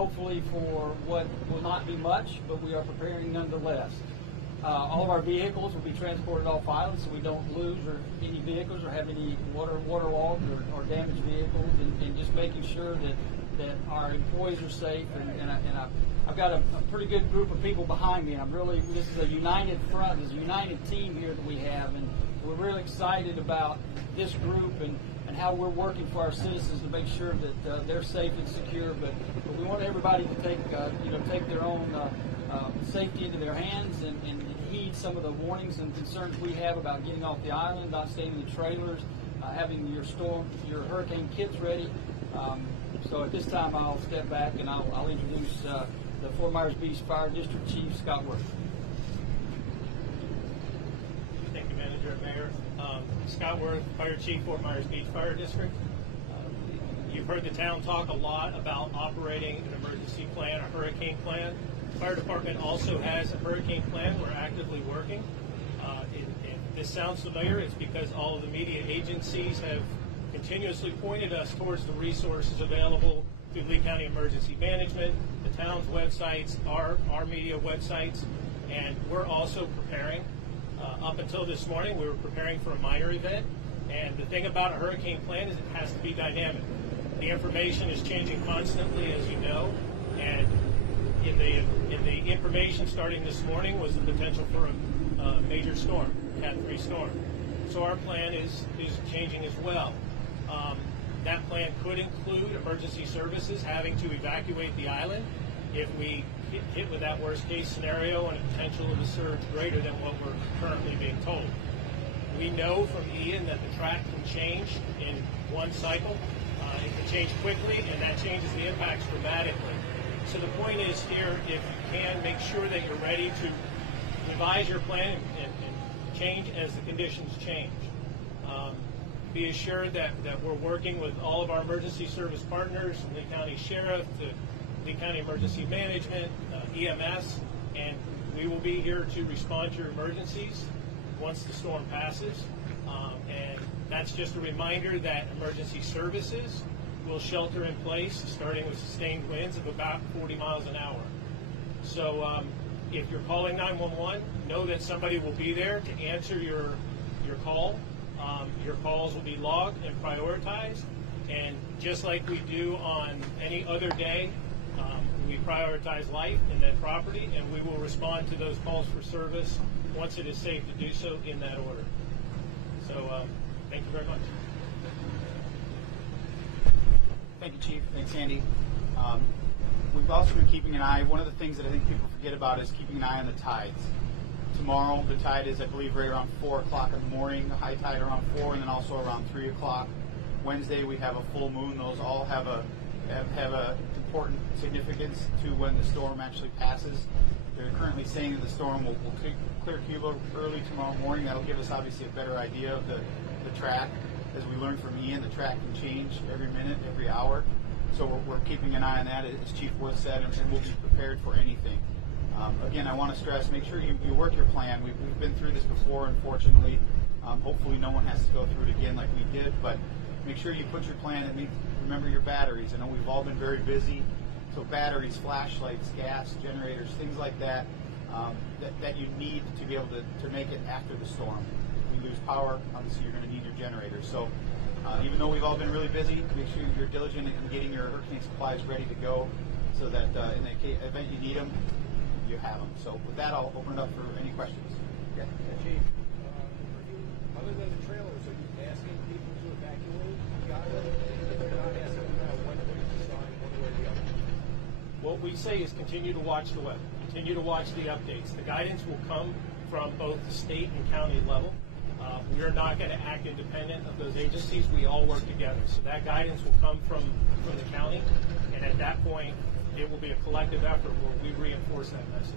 hopefully for what will not be much, but we are preparing nonetheless. All of our vehicles will be transported off island, so we don't lose any vehicles or have any waterlogged or damaged vehicles, and just making sure that our employees are safe. And I've got a pretty good group of people behind me. This is a united front, this is a united team here that we have, and we're really excited about this group and how we're working for our citizens to make sure that they're safe and secure. But we want everybody to take their own safety into their hands and heed some of the warnings and concerns we have about getting off the island, not staying in the trailers, having your hurricane kits ready. So at this time, I'll step back and I'll introduce the Fort Myers Beach Fire District Chief, Scott Worth. Thank you, Manager and Mayor. Scott Worth, Fire Chief, Fort Myers Beach Fire District. You've heard the town talk a lot about operating an emergency plan, a hurricane plan. The fire department also has a hurricane plan we're actively working. If this sounds familiar, it's because all of the media agencies have continuously pointed us towards the resources available through Lee County Emergency Management, the town's websites, our media websites, and we're also preparing. Up until this morning, we were preparing for a minor event, and the thing about a hurricane plan is it has to be dynamic. The information is changing constantly, as you know, and in the information starting this morning was the potential for a major storm, Cat 3 storm. So our plan is changing as well. That plan could include emergency services having to evacuate the island if we hit with that worst case scenario and a potential of a surge greater than what we're currently being told. We know from Ian that the track can change in one cycle. It can change quickly, and that changes the impacts dramatically. So the point is here, if you can, make sure that you're ready to revise your plan and change as the conditions change. Be assured that we're working with all of our emergency service partners, Lee County Sheriff, to Lee County Emergency Management, EMS, and we will be here to respond to your emergencies once the storm passes. And that's just a reminder that emergency services will shelter in place, starting with sustained winds of about 40 miles an hour. So if you're calling 911, know that somebody will be there to answer your call. Your calls will be logged and prioritized, and just like we do on any other day, we prioritize life and then property, and we will respond to those calls for service once it is safe to do so in that order. So thank you very much. Thank you, Chief. Thanks, Andy. We've also been keeping an eye. One of the things that I think people forget about is keeping an eye on the tides. Tomorrow, the tide is, I believe, right around 4 o'clock in the morning, the high tide around 4, and then also around 3 o'clock. Wednesday, we have a full moon. Those all have a important significance to when the storm actually passes. They're currently saying that the storm will clear Cuba early tomorrow morning. That'll give us, obviously, a better idea of the track. As we learned from Ian, the track can change every minute, every hour. So we're keeping an eye on that, as Chief Worth said, and we'll be prepared for anything. Again, I want to stress, make sure you work your plan. We've been through this before, unfortunately. Hopefully no one has to go through it again like we did, but make sure you put your plan and remember your batteries. I know we've all been very busy, so batteries, flashlights, gas, generators, things like that, that you need to be able to make it after the storm. If we lose power, obviously you're going to need your generators. So even though we've all been really busy, make sure you're diligent in getting your hurricane supplies ready to go so that in the event you need them, you have them. So with that, I'll open it up for any questions. Yeah. Chief, other than the trailers, are you asking people to evacuate the island? If they're not asking them, when do you decide one way or the other? What we say is continue to watch the weather, continue to watch the updates. The guidance will come from both the state and county level. We are not going to act independent of those agencies. We all work together. So that guidance will come from the county, and at that point, it will be a collective effort where we reinforce that message.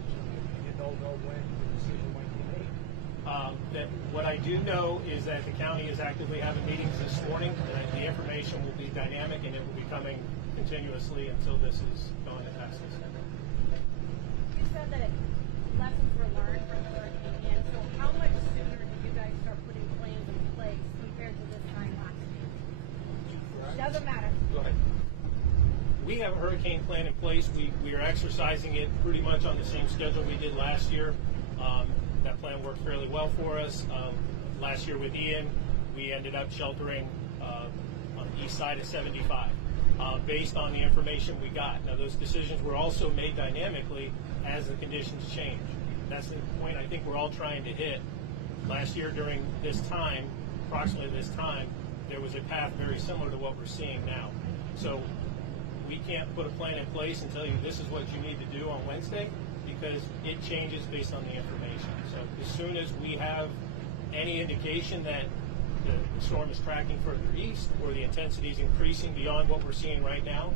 You don't know when the decision might be made? What I do know is that the county is actively having meetings this morning, and the information will be dynamic, and it will be coming continuously until this is gone to pass. You said that lessons were learned from the hurricane, and so how much sooner did you guys start putting plans in place compared to this time last year? Doesn't matter. Go ahead. we have a hurricane plan in place. We are exercising it pretty much on the same schedule we did last year. That plan worked fairly well for us. Last year with Ian, we ended up sheltering on the east side of 75 based on the information we got. Now, those decisions were also made dynamically as the conditions change. That's the point I think we're all trying to hit. Last year during this time, approximately this time, there was a path very similar to what we're seeing now. So we can't put a plan in place and tell you this is what you need to do on Wednesday, because it changes based on the information. So as soon as we have any indication that the storm is tracking further east or the intensity is increasing beyond what we're seeing right now,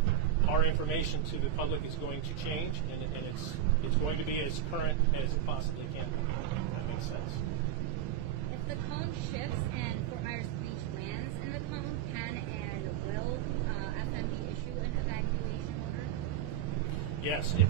our information to the public is going to change, and it's going to be as current as it possibly can be. If that makes sense. If the cone shifts and Fort Myers Beach lands in the cone, can and will FMB issue an evacuation order? Yes, if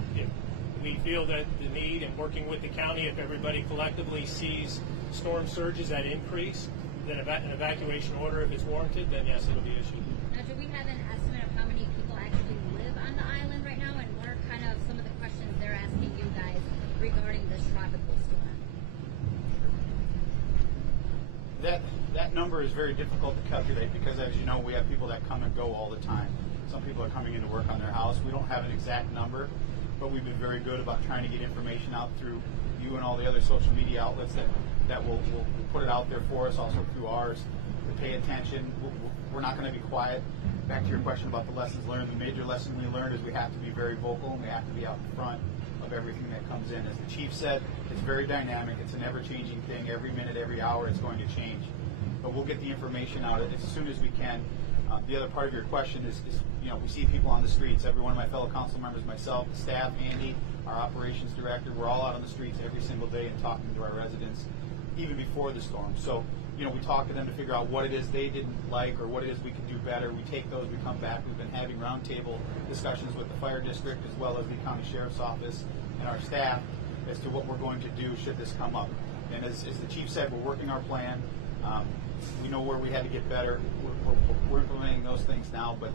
we feel that the need, and working with the county, if everybody collectively sees storm surges that increase, then an evacuation order, if it's warranted, then yes, it'll be issued. Now, do we have an estimate of how many people actually live on the island right now, and what are kind of some of the questions they're asking you guys regarding this tropical storm? That number is very difficult to calculate because, as you know, we have people that come and go all the time. Some people are coming in to work on their house. We don't have an exact number, but we've been very good about trying to get information out through you and all the other social media outlets that will put it out there for us, also through ours, to pay attention. We're not going to be quiet. Back to your question about the lessons learned, the major lesson we learned is we have to be very vocal and we have to be out in front of everything that comes in. As the chief said, it's very dynamic. It's an ever-changing thing. Every minute, every hour, it's going to change. But we'll get the information out as soon as we can. The other part of your question is, we see people on the streets. Every one of my fellow council members, myself, the staff, Andy, our operations director, we're all out on the streets every single day and talking to our residents, even before the storm. So, we talk to them to figure out what it is they didn't like or what it is we can do better. We take those, we come back. We've been having roundtable discussions with the fire district as well as the county sheriff's office and our staff as to what we're going to do should this come up. And as the chief said, we're working our plan. We know where we had to get better. We're implementing those things now, but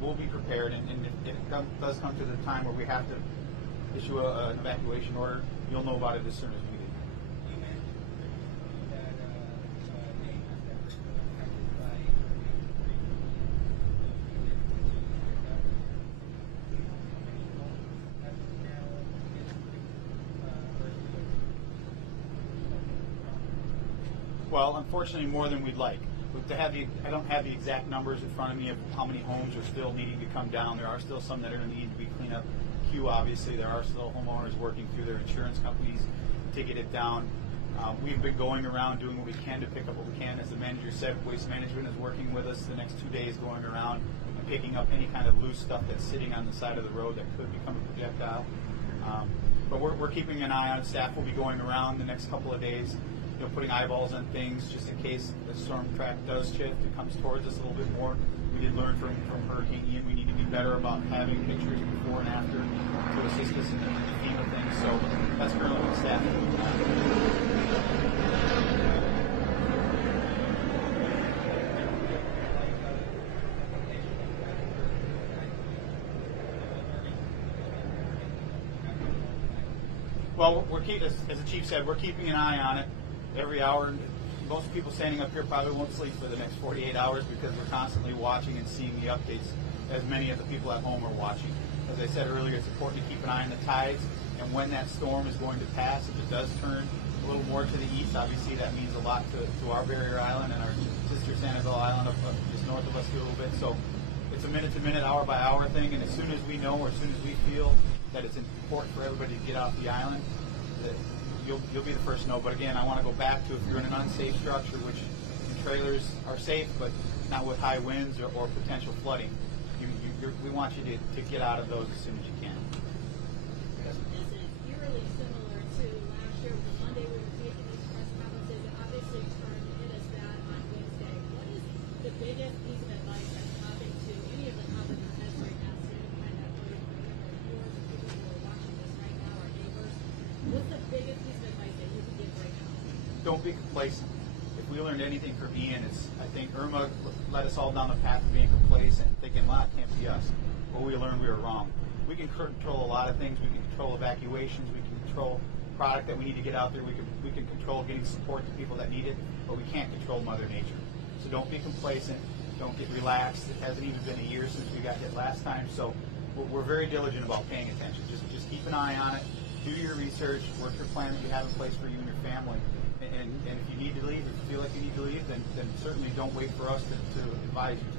we'll be prepared. And if it does come to the time where we have to issue an evacuation order, you'll know about it as soon as we do. Well, unfortunately, more than we'd like. I don't have the exact numbers in front of me of how many homes are still needing to come down. There are still some that are going to need to be cleaned up. Cuba, obviously, there are still homeowners working through their insurance companies to get it down. We've been going around doing what we can to pick up what we can. As the manager said, Waste Management is working with us the next 2 days, going around and picking up any kind of loose stuff that's sitting on the side of the road that could become a projectile. But we're keeping an eye on it. Staff will be going around the next couple of days, putting eyeballs on things just in case the storm track does shift. It comes towards us a little bit more. We did learn from Hurricane Ian. We need to be better about having pictures before and after to assist us in the theme of things. So that's currently what staff is doing. Well, as the chief said, we're keeping an eye on it every hour. Most people standing up here probably won't sleep for the next 48 hours because we're constantly watching and seeing the updates, as many of the people at home are watching. As I said earlier, it's important to keep an eye on the tides, and when that storm is going to pass, if it does turn a little more to the east, obviously that means a lot to our barrier island and our sister Sanibel Island just north of us a little bit. So it's a minute-to-minute, hour-by-hour thing, and as soon as we know or as soon as we feel that it's important for everybody to get off the island, that you'll be the first to know. But again, I want to go back to if you're in an unsafe structure, which trailers are safe, but not with high winds or potential flooding. We want you to get out of those as soon as you can. This is eerily similar to last year. The Monday we were taking these press conferences, and obviously turned to hit us bad on Wednesday. What is the biggest piece of advice that's popping to any of the top of your heads right now, sitting behind that podium, or viewers or people who are watching this right now, our neighbors? What's the biggest piece of advice that you can give right now? Don't be complacent. If we learned anything from Ian, I think Irma led us all down the path of being complacent, thinking, well, it can't be us. but we learned we were wrong. We can control a lot of things. We can control evacuations. We can control product that we need to get out there. We can control getting support to people that need it, but we can't control Mother Nature. So don't be complacent. Don't get relaxed. It hasn't even been a year since we got hit last time, so we're very diligent about paying attention. Just keep an eye on it. Do your research. Work your plan that you have in place for you and your family. And if you need to leave, if you feel like you need to leave, then certainly don't wait for us to advise you to.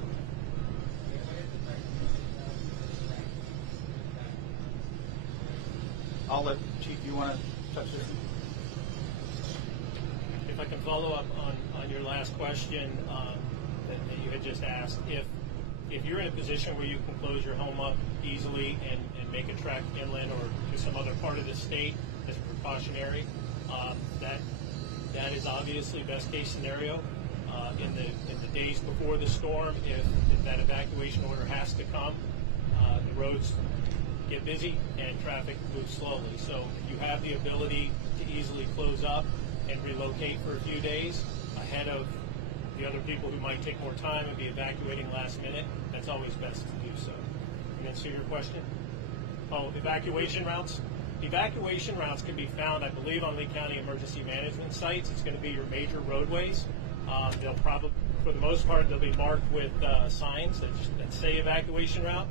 I'll let Chief, you want to touch this? If I can follow up on your last question that you had just asked, if you're in a position where you can close your home up easily and make a trek inland or to some other part of the state as precautionary, that is obviously best case scenario. In the days before the storm, if that evacuation order has to come, the roads get busy and traffic moves slowly. So if you have the ability to easily close up and relocate for a few days ahead of the other people who might take more time and be evacuating last minute, that's always best to do so. And answer your question? Oh, evacuation routes? Evacuation routes can be found, I believe, on Lee County emergency management sites. It's going to be your major roadways. They'll probably, for the most part, they'll be marked with signs that say evacuation route.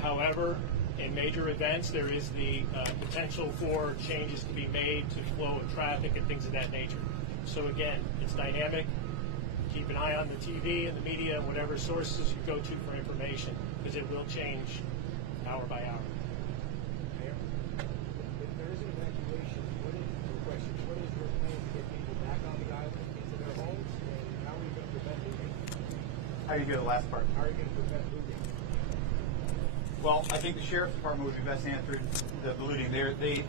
However, in major events, there is the potential for changes to be made to flow of traffic and things of that nature. So again, it's dynamic. Keep an eye on the TV and the media and whatever sources you go to for information, because it will change hour by hour. Mayor, if there is an evacuation, what is your plan to get people back on the island into their homes, and how are you going to prevent looting? How do you hear the last part? How are you going to prevent looting? Well, I think the sheriff's department would be best answered the looting. They,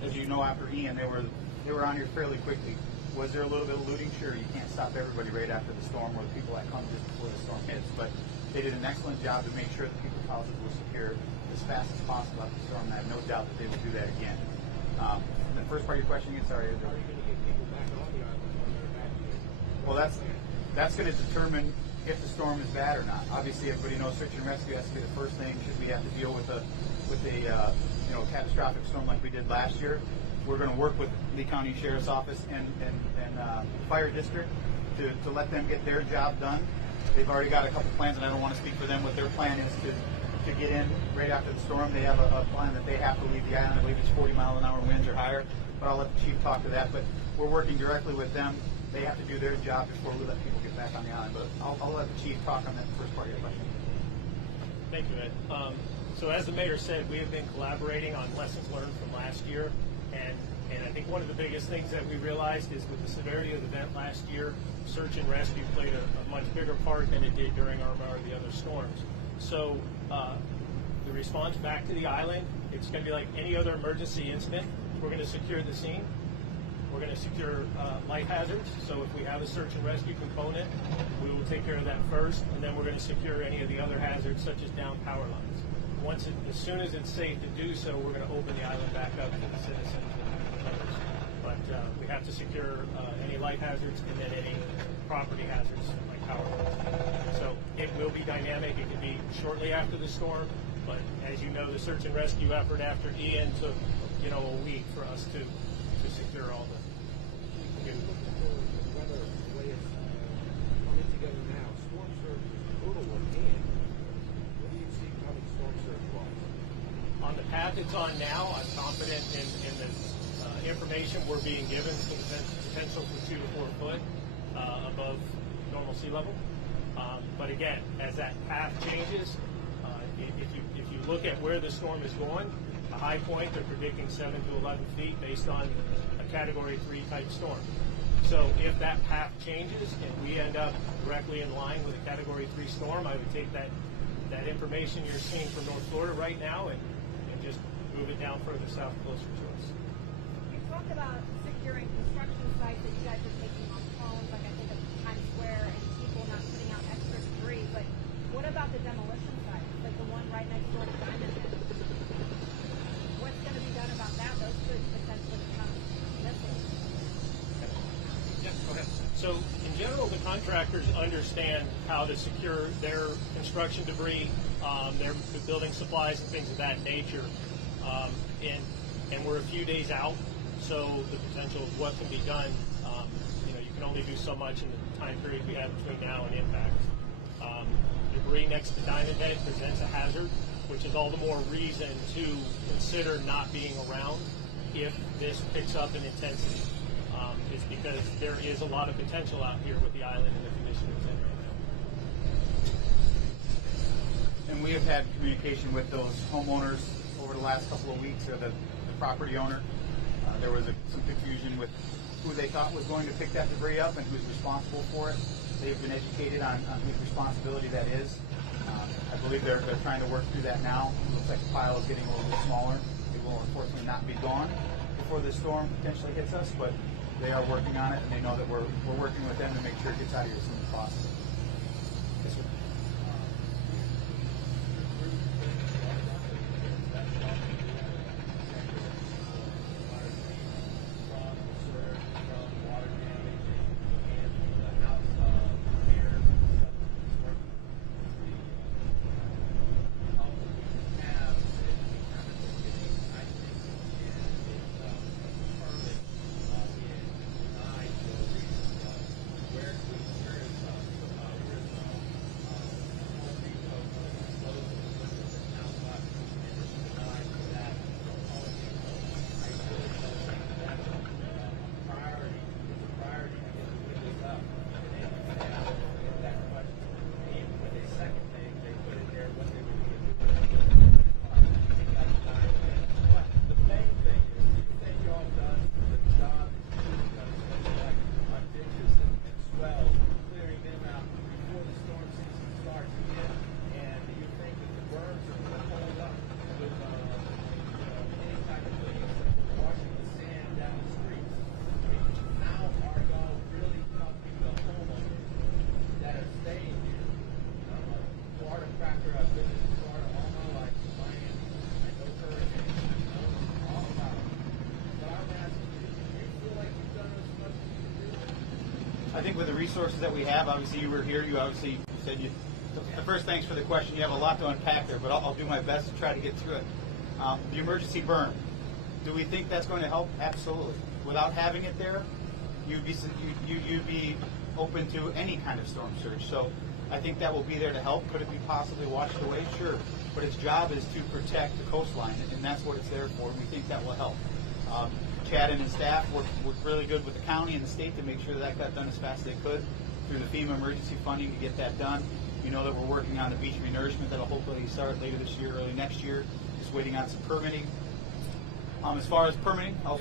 as you know, after Ian, they were on here fairly quickly. Was there a little bit of looting? Sure, you can't stop everybody right after the storm or the people that come just before the storm hits, but they did an excellent job to make sure that people's houses were secure as fast as possible after the storm, and I have no doubt that they will do that again. The first part of your question again, sorry. How are you going to get people back on the island when they're evacuated? Well, that's going to determine if the storm is bad or not. Obviously, everybody knows search and rescue has to be the first thing should we have to deal with a catastrophic storm like we did last year. We're going to work with Lee County Sheriff's Office and Fire District to let them get their job done. They've already got a couple plans, and I don't want to speak for them. What their plan is to get in right after the storm. They have a plan that they have to leave the island. I believe it's 40-mile-an-hour winds or higher, but I'll let the chief talk to that. But we're working directly with them. They have to do their job before we let people get back on the island. But I'll let the chief talk on that first part of your question. Thank you, Ed. So as the mayor said, we have been collaborating on lessons learned from last year, and I think one of the biggest things that we realized is with the severity of the event last year, search and rescue played a much bigger part than it did during Irma or the other storms. So the response back to the island, it's going to be like any other emergency incident. We're going to secure the scene. We're going to secure life hazards. So if we have a search and rescue component, we will take care of that first, and then we're going to secure any of the other hazards, such as down power lines. As soon as it's safe to do so, we're going to open the island back up to the citizens and others. But we have to secure any life hazards and then any property hazards like power lines. So it will be dynamic. It could be shortly after the storm, but as you know, the search and rescue effort after Ian took a week for us to secure all the. Looking for the weather, the way it's coming together now, storm surge is brutal with Ian. What do you see coming storm surge wise? On the path it's on now, I'm confident in the information we're being given for the potential for 2 to 4 foot above normal sea level. But again, as that path changes, if you look at where the storm is going, a high point they're predicting 7 to 11 feet based on a Category 3 type storm. So if that path changes and we end up directly in line with a Category 3 storm, I would take that information you're seeing from North Florida right now and just move it down further south closer to us. You talked about securing construction sites that you guys are taking on phones, like I think of Times Square, and people not putting out extra debris. But what about the demolition sites, like the one right next door to Diamond Head? What's going to be done about that? Those could potentially become missing. Yeah, go ahead. So in general, the contractors understand how to secure their construction debris They're building supplies and things of that nature. And we're a few days out, so the potential of what can be done, you can only do so much in the time period we have between now and impact. Debris next to Diamond Head presents a hazard, which is all the more reason to consider not being around if this picks up in intensity. It's because there is a lot of potential out here with the island and the condition it's in right now. And we have had communication with those homeowners over the last couple of weeks, or the property owner. There was some confusion with who they thought was going to pick that debris up and who's responsible for it. They've been educated on whose responsibility that is. I believe they're trying to work through that now. It looks like the pile is getting a little bit smaller. It will unfortunately not be gone before this storm potentially hits us, but they are working on it, and they know that we're working with them to make sure it gets out of here as soon as possible. Yes, sir. I think with the resources that we have, obviously you were here, you said the first thanks for the question. You have a lot to unpack there, but I'll do my best to try to get through it. The emergency burn, do we think that's going to help? Absolutely. Without having it there, you'd be open to any kind of storm surge. So I think that will be there to help. Could it be possibly washed away? Sure. But its job is to protect the coastline, and that's what it's there for. And we think that will help. Chad and his staff worked really good with the county and the state to make sure that got done as fast as they could through the FEMA emergency funding to get that done. You know that we're working on the beach renourishment that'll hopefully start later this year, early next year. Just waiting on some permitting. As far as permitting, I'll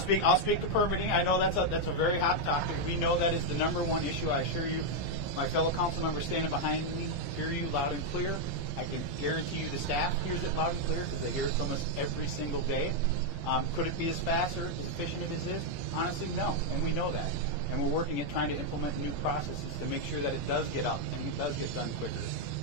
speak to permitting. I know that's a very hot topic. We know that is the #1 issue. I assure you, my fellow council members standing behind me hear you loud and clear. I can guarantee you the staff hears it loud and clear because they hear it from us every single day. Could it be as fast or as efficient as it is? Honestly, no, and we know that. And we're working at trying to implement new processes to make sure that it does get up and it does get done quicker.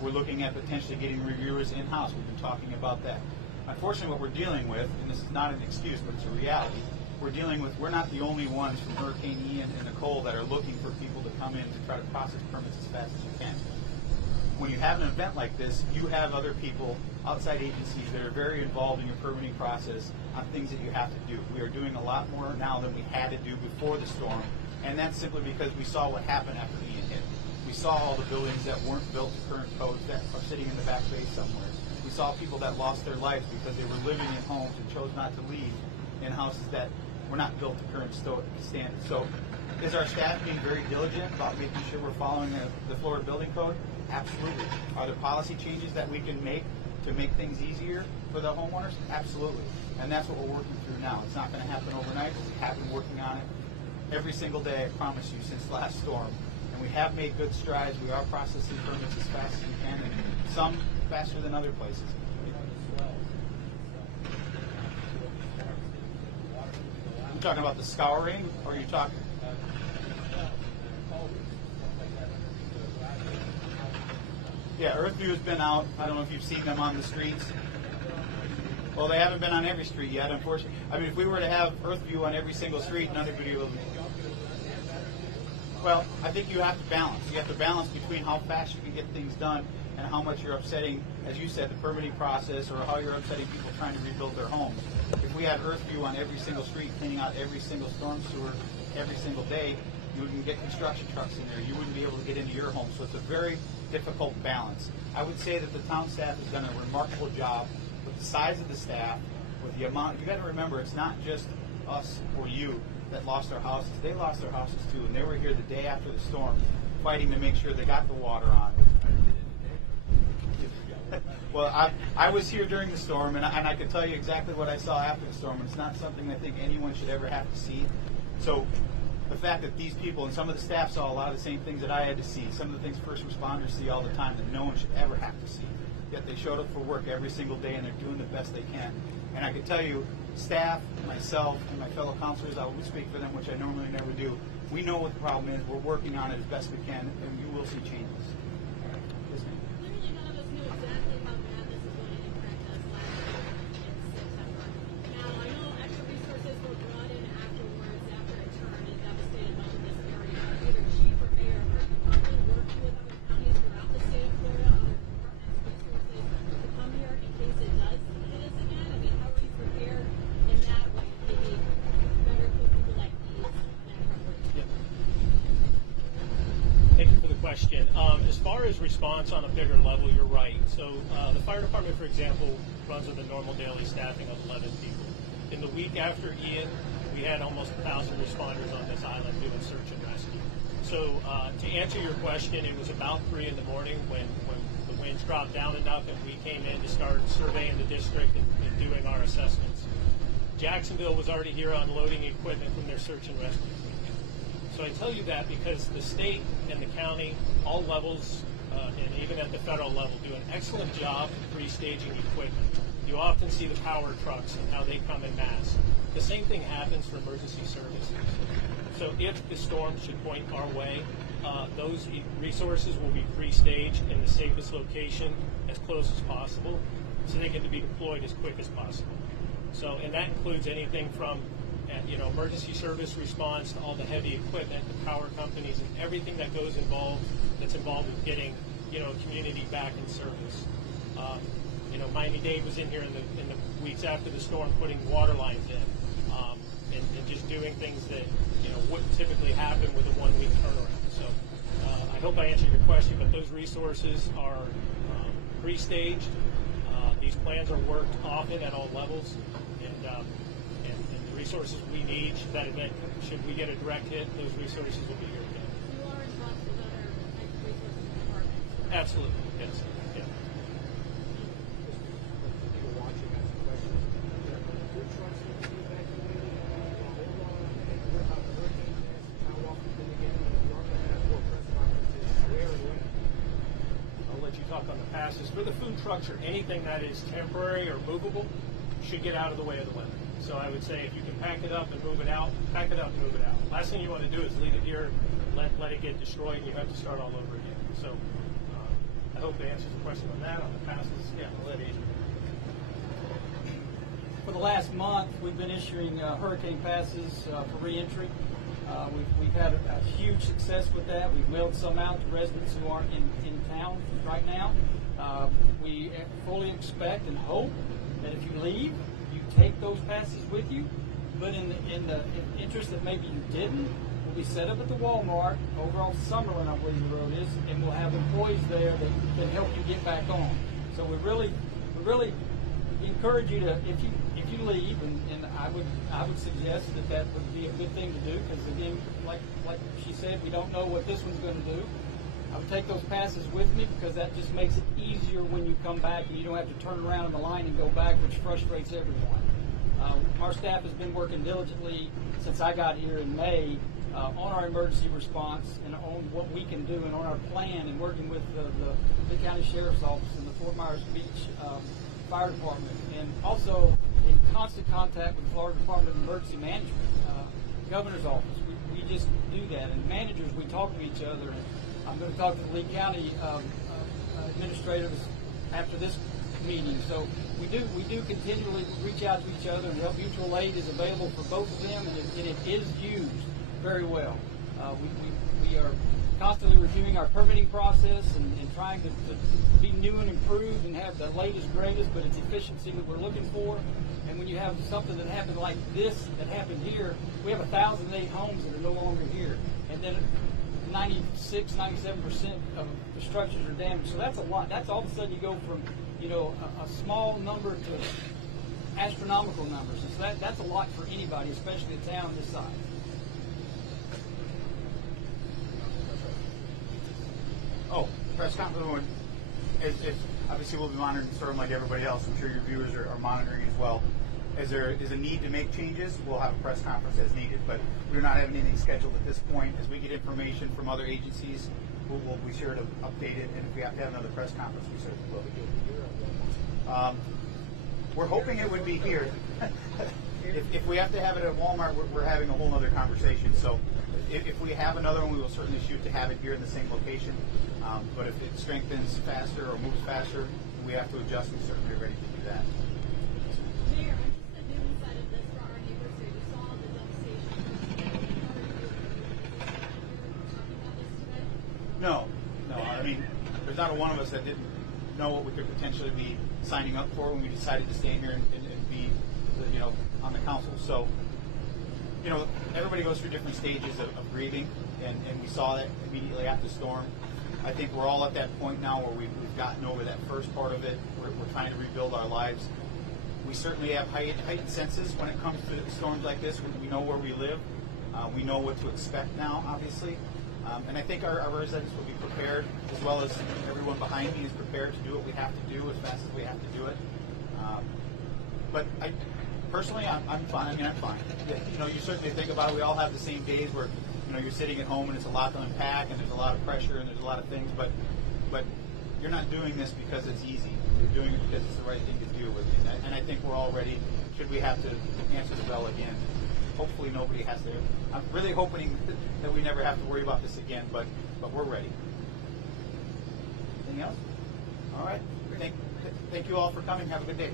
We're looking at potentially getting reviewers in-house. We've been talking about that. Unfortunately, what we're dealing with, and this is not an excuse, but it's a reality, we're not the only ones from Hurricane Ian and Nicole that are looking for people to come in to try to process permits as fast as you can. When you have an event like this, you have other people, outside agencies, that are very involved in your permitting process on things that you have to do. We are doing a lot more now than we had to do before the storm, and that's simply because we saw what happened after Ian hit. We saw all the buildings that weren't built to current codes that are sitting in the back bay somewhere. We saw people that lost their lives because they were living in homes and chose not to leave in houses that were not built to current standards. So is our staff being very diligent about making sure we're following the Florida Building Code? Absolutely. Are there policy changes that we can make to make things easier for the homeowners? Absolutely. And that's what we're working through now. It's not going to happen overnight, but we have been working on it every single day, I promise you, since last storm. And we have made good strides. We are processing permits as fast as we can, and some faster than other places. You talking about the scouring, or are you talking? Yeah, Earthview has been out. I don't know if you've seen them on the streets. Well, they haven't been on every street yet, unfortunately. I mean, if we were to have Earthview on every single street, none of it would be. Well, I think you have to balance. You have to balance between how fast you can get things done and how much you're upsetting, as you said, the permitting process, or how you're upsetting people trying to rebuild their homes. If we had Earth View on every single street, cleaning out every single storm sewer every single day, you wouldn't get construction trucks in there. You wouldn't be able to get into your home. So it's a very difficult balance. I would say that the town staff has done a remarkable job with the size of the staff, with the amount. You got to remember, it's not just us or you that lost our houses. They lost their houses too, and they were here the day after the storm, fighting to make sure they got the water on. Well, I was here during the storm, and I could tell you exactly what I saw after the storm. And it's not something I think anyone should ever have to see. So the fact that these people and some of the staff saw a lot of the same things that I had to see, some of the things first responders see all the time that no one should ever have to see. Yet they showed up for work every single day, and they're doing the best they can. And I can tell you, staff, myself, and my fellow counselors, I will speak for them, which I normally never do. We know what the problem is. We're working on it as best we can, and you will see changes. Yes, ma'am. Clearly, none of us knew exactly how bad this was going to impact us last year in September. Now, I know extra resources were brought in afterwards, after it turned and devastated much of this area. Either chief or mayor, are you currently working with other counties throughout the state of Florida, other departments, resources to come here in case it does hit us again? I mean, how are you prepared in that way? Maybe better put people like these in that coverage. Thank you for the question. As far as response on a bigger level, you're right. So the fire department, for example, runs with a normal daily staffing of 11 people. In the week after Ian, we had almost 1,000 responders on this island doing search and rescue. So to answer your question, it was about 3 in the morning when the winds dropped down enough and we came in to start surveying the district and doing our assessments. Jacksonville was already here unloading equipment from their search and rescue. So I tell you that because the state and the county, all levels, and even at the federal level, do an excellent job of pre-staging equipment. You often see the power trucks and how they come in mass. The same thing happens for emergency services. So if the storm should point our way, those resources will be pre-staged in the safest location as close as possible so they can be deployed as quick as possible. So, and that includes anything from emergency service response to all the heavy equipment, the power companies, and everything that goes that's involved with getting, community back in service. Miami-Dade was in here in the weeks after the storm, putting water lines in, and just doing things that, wouldn't typically happen with a 1-week turnaround. So I hope I answered your question, but those resources are pre-staged. These plans are worked often at all levels, and the resources we need should that event, should we get a direct hit, those resources will be here again. You are in talks with other resources departments. Absolutely, yes. Yeah. People watching ask questions. Food trucks need to be evacuated. Hold on. What about the hurricane plans? How often can we get them? We are going to have more press conferences. Where and when? I'll let you talk on the passes. For the food trucks or anything that is temporary or movable, should get out of the way of the weather. So I would say if you can pack it up and move it out, pack it up and move it out. Last thing you want to do is leave it here, let it get destroyed, and you have to start all over again. So I hope that answers the question on that. On the passes, yeah, I'll let Adrian. For the last month, we've been issuing hurricane passes for reentry. We've had a huge success with that. We've mailed some out to residents who aren't in town right now. We fully expect and hope that if you leave, you take those passes with you. But in the interest that maybe you didn't, we'll be set up at the Walmart over on Summerlin, I believe the road is, and we'll have employees there that can help you get back on. So we really encourage you to, if you leave, and I would suggest that would be a good thing to do, because again, like she said, we don't know what this one's going to do. I would take those passes with me because that just makes it easier when you come back and you don't have to turn around in the line and go back, which frustrates everyone. Our staff has been working diligently since I got here in May on our emergency response and on what we can do and on our plan, and working with the County Sheriff's Office and the Fort Myers Beach Fire Department, and also in constant contact with the Florida Department of Emergency Management, Governor's Office. We just do that, and managers, we talk to each other. I'm going to talk to the Lee County administrators after this meeting. So we do continually reach out to each other, and mutual aid is available for both of them, and it is used very well. We are constantly reviewing our permitting process and trying to be new and improved and have the latest, greatest, but it's efficiency that we're looking for. And when you have something that happened like this that happened here, we have 1,008 homes that are no longer here. And then 96, 97% of the structures are damaged. So that's a lot. That's all of a sudden you go from, a small number to astronomical numbers. And so that's a lot for anybody, especially a town this size. Oh, press conference. Obviously, we'll be monitoring the storm like everybody else. I'm sure your viewers are monitoring as well. As there is a need to make changes, we'll have a press conference as needed. But we're not having anything scheduled at this point. As we get information from other agencies, we'll be sure to update it. And if we have to have another press conference, we certainly will. We're hoping it would be here. If we have to have it at Walmart, we're having a whole other conversation. So if we have another one, we will certainly shoot to have it here in the same location. But if it strengthens faster or moves faster, we have to adjust. We're certainly ready to do that. Mayor, on just the human side of this for our neighbors here, you saw the devastation. Talking about this today? No. I mean, there's not a one of us that didn't know what we could potentially be signing up for when we decided to stand here and be, on the council. So, everybody goes through different stages of grieving, and we saw that immediately after the storm. I think we're all at that point now where we've gotten over that first part of it. We're trying to rebuild our lives. We certainly have heightened senses when it comes to storms like this. We know where we live. We know what to expect now, obviously. And I think our residents will be prepared, as well as everyone behind me is prepared to do what we have to do as fast as we have to do it. But personally, I'm fine. I mean, I'm fine. You certainly think about it. We all have the same days where, you're sitting at home and it's a lot to unpack and there's a lot of pressure and there's a lot of things. But you're not doing this because it's easy. You're doing it because it's the right thing to do. And I think we're all ready. Should we have to answer the bell again? Hopefully nobody has to. I'm really hoping that we never have to worry about this again. But we're ready. Anything else? All right. Thank you all for coming. Have a good day.